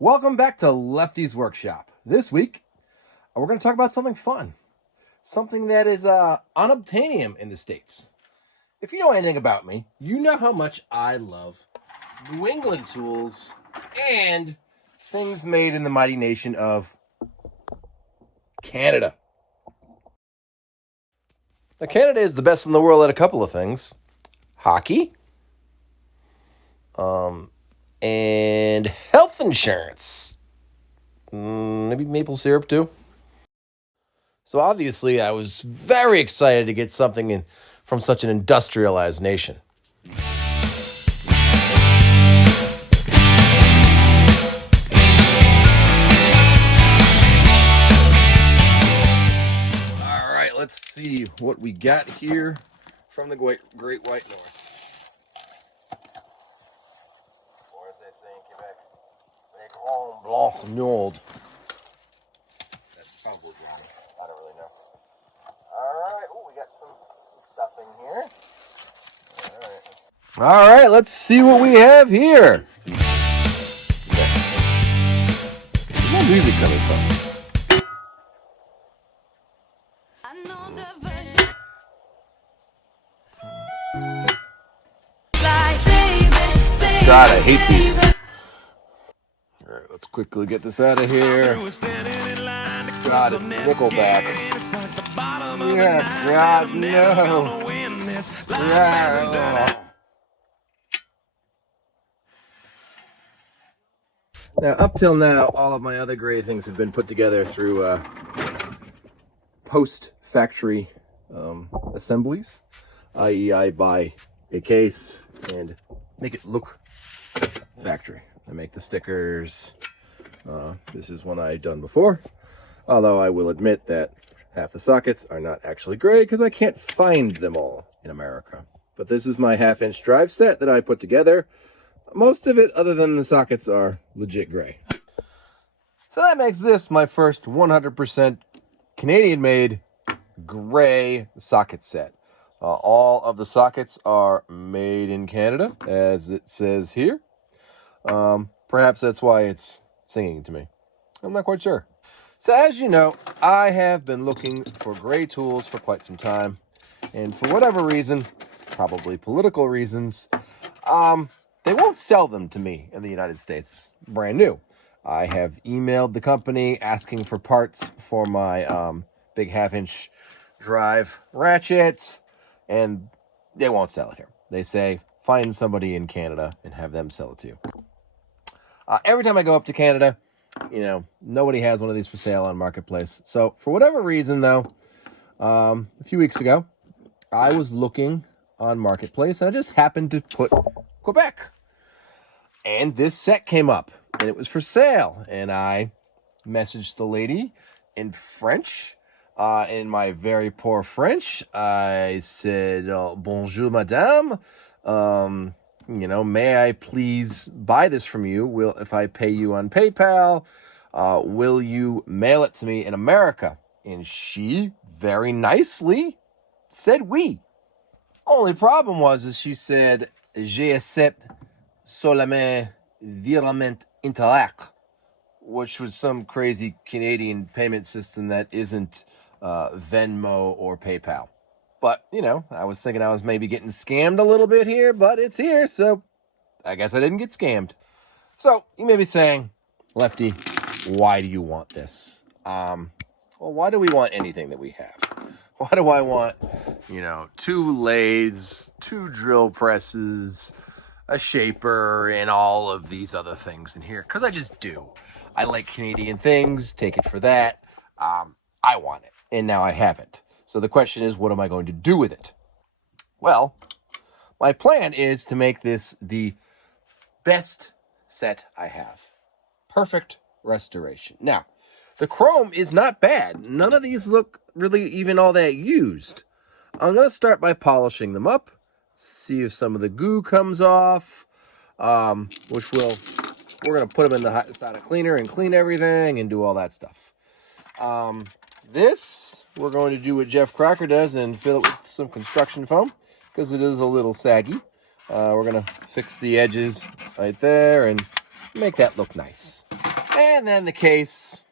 Welcome back to Lefty's Workshop. This week, we're going to talk about something fun. Something that is unobtainium in the States. If you know anything about me, you know how much I love New England tools and things made in the mighty nation of Canada. Now, Canada is the best in the world at a couple of things. Hockey. And health insurance. Maybe maple syrup too. So obviously I was very excited to get something from such an industrialized nation. All right, let's see what we got here from the Great White North. Or as they say in Quebec, les grands blancs nord. That's probably German. I don't really know. All right. Oh, we got some stuffing here. All right, let's see what we have here. Where's my music coming from? God, I hate these. All right, let's quickly get this out of here. God, it's Nickelback. Yeah, God, no. Yeah. Now, up till now, all of my other gray things have been put together through post-factory assemblies, i.e. I buy a case and make it look factory. I make the stickers. This is one I've done before, although I will admit that half the sockets are not actually gray because I can't find them all in America. But this is my 1/2-inch drive set that I put together. Most of it, other than the sockets, are legit gray. So that makes this my first 100% Canadian-made gray socket set. All of the sockets are made in Canada, as it says here. Perhaps that's why it's singing to me. I'm not quite sure. So as you know, I have been looking for gray tools for quite some time. And for whatever reason, probably political reasons, they won't sell them to me in the United States, brand new. I have emailed the company asking for parts for my big 1/2-inch drive ratchets, and they won't sell it here. They say, find somebody in Canada and have them sell it to you. Every time I go up to Canada, you know, nobody has one of these for sale on Marketplace. So for whatever reason, though, a few weeks ago, I was looking on Marketplace, and I just happened to put Quebec. And this set came up, and it was for sale. And I messaged the lady in French. In my very poor French, I said, bonjour, madame. May I please buy this from you? If I pay you on PayPal, will you mail it to me in America? And she very nicely said oui. Only problem was she said, j'accepte seulement virement interact, which was some crazy Canadian payment system that isn't Venmo or PayPal. But, I was thinking I was maybe getting scammed a little bit here, but it's here, so I guess I didn't get scammed. So, you may be saying, Lefty, why do you want this? Well, why do we want anything that we have? Why do I want, 2 lathes, 2 drill presses, a shaper, and all of these other things in here? Because I just do. I like Canadian things, take it for that. I want it, and now I have it. So the question is, what am I going to do with it? Well, my plan is to make this the best set I have. Perfect restoration. Now, the chrome is not bad. None of these look really even all that used. I'm going to start by polishing them up, see if some of the goo comes off, we're going to put them in the hot sonic cleaner and clean everything and do all that stuff. This, we're going to do what Jeff Crocker does and fill it with some construction foam because it is a little saggy. We're going to fix the edges right there and make that look nice. And then the case,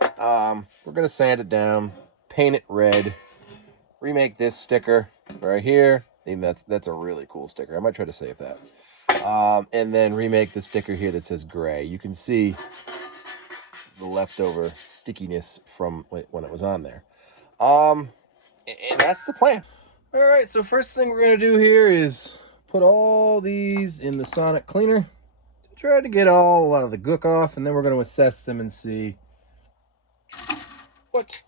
we're gonna sand it down, paint it red, remake this sticker right here. I think that's a really cool sticker. I might try to save that. And then remake the sticker here that says gray. You can see the leftover stickiness from when it was on there. And that's the plan. All right, so first thing we're gonna do here is put all these in the sonic cleaner to try to get a lot of the gook off, and then we're gonna assess them and see what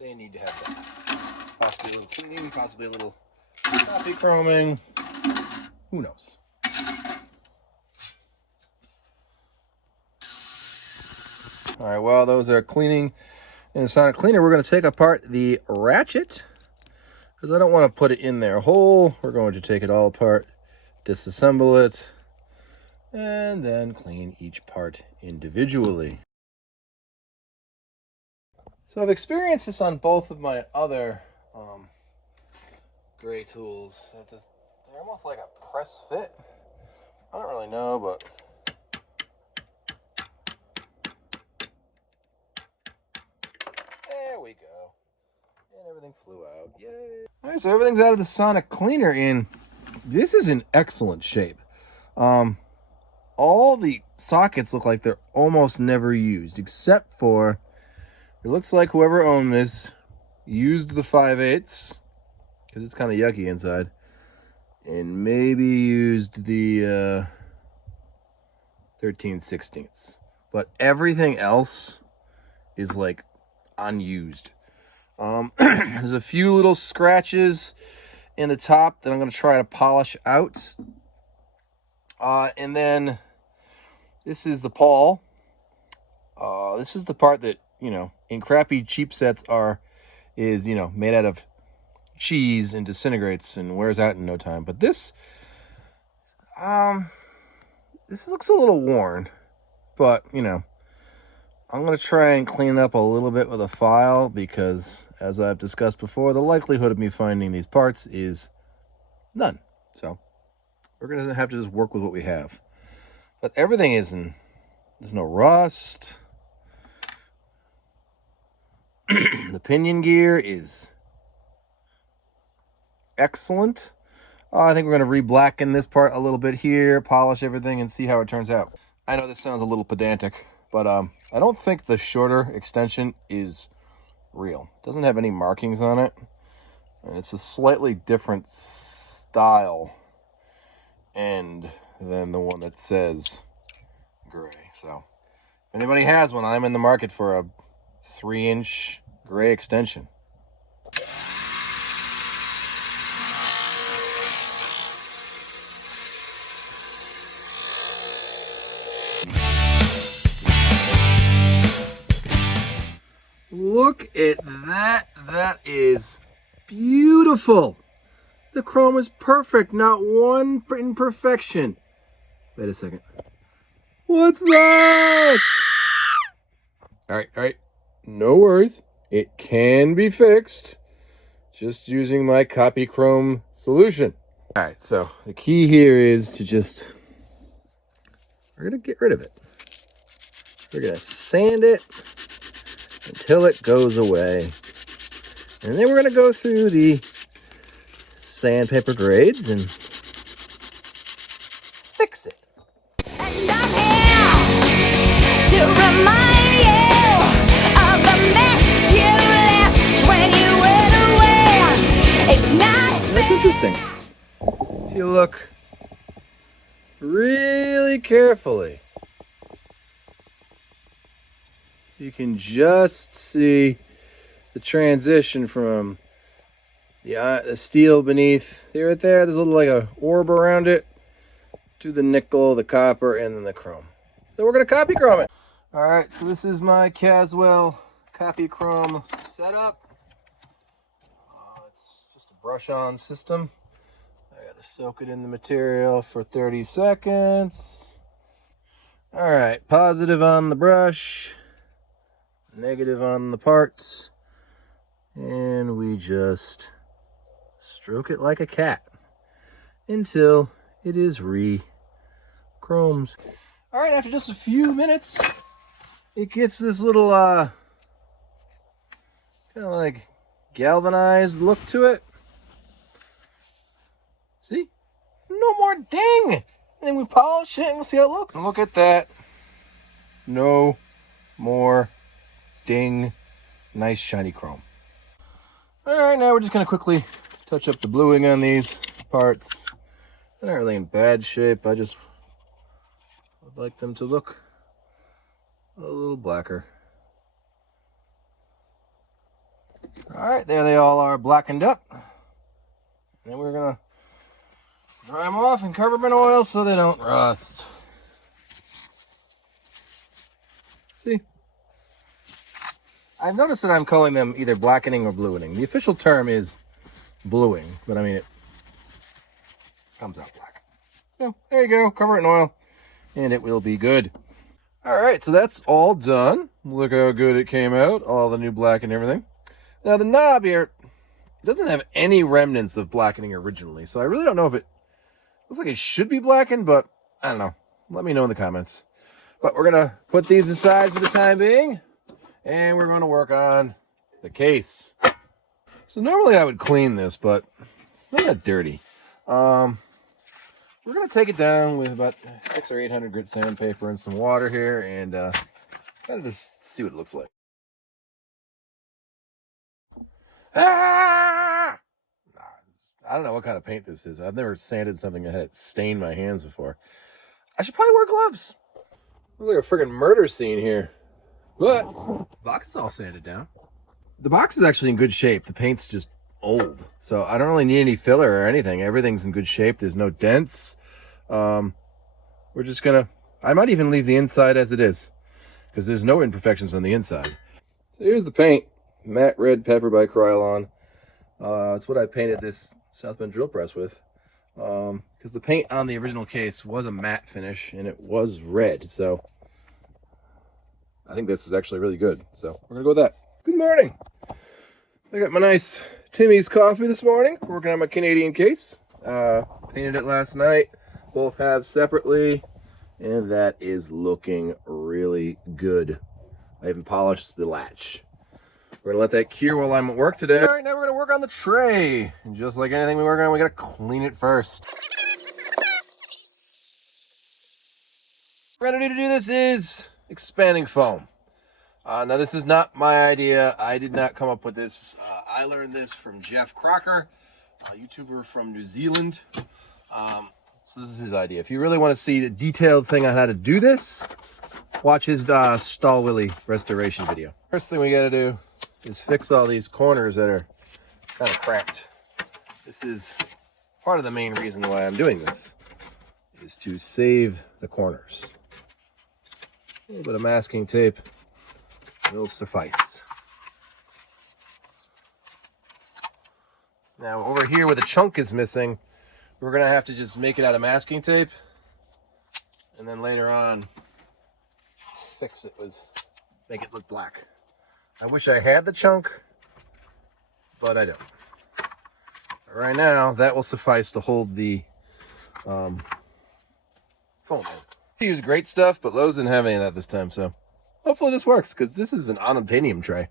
they need to have done. Possibly a little cleaning, possibly a little copy chroming, who knows. All right, while those are cleaning in the sonic cleaner, we're going to take apart the ratchet because I don't want to put it in there whole. We're going to take it all apart, disassemble it, and then clean each part individually. So I've experienced this on both of my other gray tools. They're almost like a press fit. I don't really know, but there we go. And everything flew out. Yay! All right, so everything's out of the sonic cleaner, and this is in excellent shape. All the sockets look like they're almost never used, except for it looks like whoever owned this used the 5/8 because it's kind of yucky inside, and maybe used the 13/16. But everything else is like unused. There's a few little scratches in the top that I'm going to try to polish out. And then this is the pawl. This is the part that, in crappy cheap sets is made out of cheese and disintegrates and wears out in no time. But this looks a little worn, but I'm going to try and clean it up a little bit with a file because, as I've discussed before, the likelihood of me finding these parts is none. So we're going to have to just work with what we have. But everything there's no rust. The pinion gear is excellent. I think we're going to re-blacken this part a little bit here, polish everything, and see how it turns out. I know this sounds a little pedantic, but I don't think the shorter extension is real. It doesn't have any markings on it, and it's a slightly different style end than the one that says gray. So if anybody has one, I'm in the market for a 3-inch gray extension. Look at that. That is beautiful. The chrome is perfect. Not one imperfection. Wait a second. What's this? All right. No worries. It can be fixed just using my copy chrome solution. All right, so the key here is to we're going to get rid of it. We're going to sand it until it goes away. And then we're going to go through the sandpaper grades and fix it. And I'm here to remind you of the mess you left when you went away. It's not fair. That's interesting. If you look really carefully, you can just see the transition from the steel beneath right there. There's a little like a orb around it to the nickel, the copper, and then the chrome. So we're gonna copy chrome it. All right, so this is my Caswell copy chrome setup. It's just a brush-on system. I gotta soak it in the material for 30 seconds. All right, positive on the brush, negative on the parts, and we just stroke it like a cat until it is re-chromed. All right, after just a few minutes, it gets this little kind of like galvanized look to it. See? No more ding! And then we polish it and we'll see how it looks. And look at that. No more ding. Nice shiny chrome. Alright, now we're just going to quickly touch up the bluing on these parts. They're not really in bad shape. I just would like them to look a little blacker. Alright, there they all are blackened up. And we're going to dry them off in carburetor oil so they don't rust. See? I've noticed that I'm calling them either blackening or blueing. The official term is bluing, but I mean it comes out black. So there you go, cover it in oil, and it will be good. All right, so that's all done. Look how good it came out, all the new black and everything. Now the knob here doesn't have any remnants of blackening originally, so I really don't know if it looks like it should be blackened, but I don't know. Let me know in the comments. But we're gonna put these aside for the time being, and we're gonna work on the case. So normally I would clean this, but it's not that dirty. We're gonna take it down with about 600 or 800 grit sandpaper and some water here, and kind of just see what it looks like. Ah! I don't know what kind of paint this is. I've never sanded something that had stained my hands before. I should probably wear gloves. Looks like a friggin' murder scene here. But the box is all sanded down. The box is actually in good shape. The paint's just old, so I don't really need any filler or anything. Everything's in good shape. There's no dents. We're just gonna, I might even leave the inside as it is, because there's no imperfections on the inside. So here's the paint, matte red pepper by Krylon. It's what I painted this South Bend drill press with, because the paint on the original case was a matte finish and it was red, so I think this is actually really good. So we're gonna go with that. Good morning. I got my nice Timmy's coffee this morning. Working on my Canadian case. Painted it last night. Both halves separately. And that is looking really good. I even polished the latch. We're gonna let that cure while I'm at work today. All right, now we're gonna work on the tray. And just like anything we work on, we gotta clean it first. What we're gonna do to do this is expanding foam. Now this is not my idea. I did not come up with this. I learned this from Jeff Crocker, a YouTuber from New Zealand. So this is his idea. If you really want to see the detailed thing on how to do this, watch his Stall Willie restoration video. First thing we gotta do is fix all these corners that are kind of cracked. This is part of the main reason why I'm doing this, is to save the corners. A little bit of masking tape will suffice. Now over here where the chunk is missing, we're gonna have to just make it out of masking tape, and then later on fix it with, make it look black. I wish I had the chunk, but I don't. But right now that will suffice to hold the foam in. I use great stuff, but Lowe's didn't have any of that this time, so hopefully this works, because this is an unobtainium tray.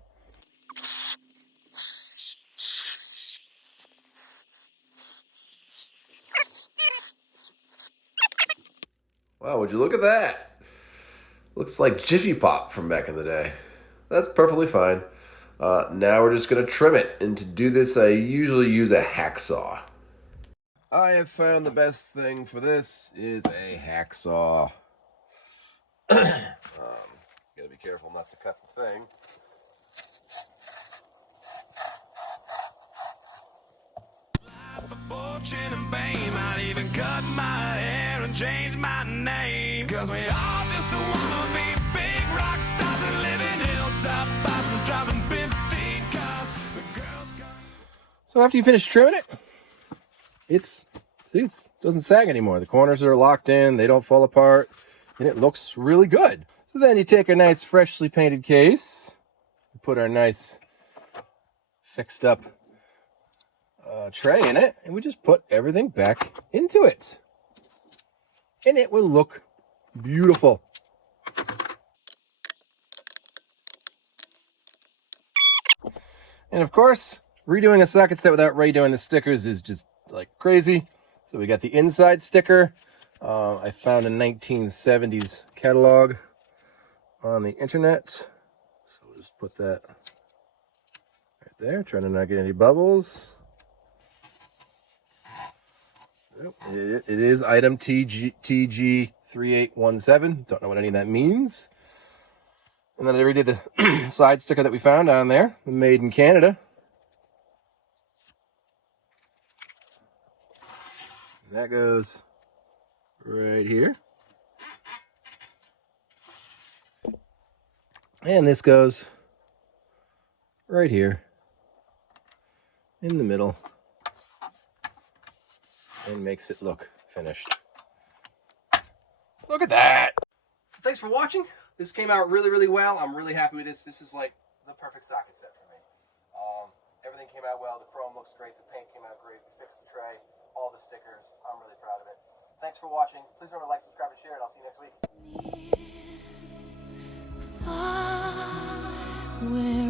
Wow, would you look at that? Looks like Jiffy Pop from back in the day. That's perfectly fine. Now we're just going to trim it. And to do this, I usually use a hacksaw. I have found the best thing for this is a hacksaw. Gotta be careful not to cut the thing. Fortune and fame, I'd even cut my hair and change my name. Cause we all just wanna be big rock stars and live in hilltop houses driving 15 cars. The girls go. So after you finish trimming it, see, it doesn't sag anymore. The corners are locked in, they don't fall apart, and it looks really good. So then you take a nice freshly painted case, put our nice fixed up tray in it, and we just put everything back into it, and it will look beautiful. And of course, redoing a socket set without redoing the stickers is just like crazy. So we got the inside sticker. I found a 1970s catalog on the internet. So we'll just put that right there, trying to not get any bubbles. It is item TG3817. Don't know what any of that means. And then I redid the side sticker that we found on there, the Made in Canada. And that goes right here. And this goes right here in the middle and makes it look finished. Look at that. So thanks for watching. This came out really, really well. I'm really happy with this. This is like the perfect socket set for me. Everything came out well. The chrome looks great. The paint came out great. We fixed the tray, all the stickers. I'm really proud of it. Thanks for watching. Please remember to like, subscribe, and share, and I'll see you next week. Where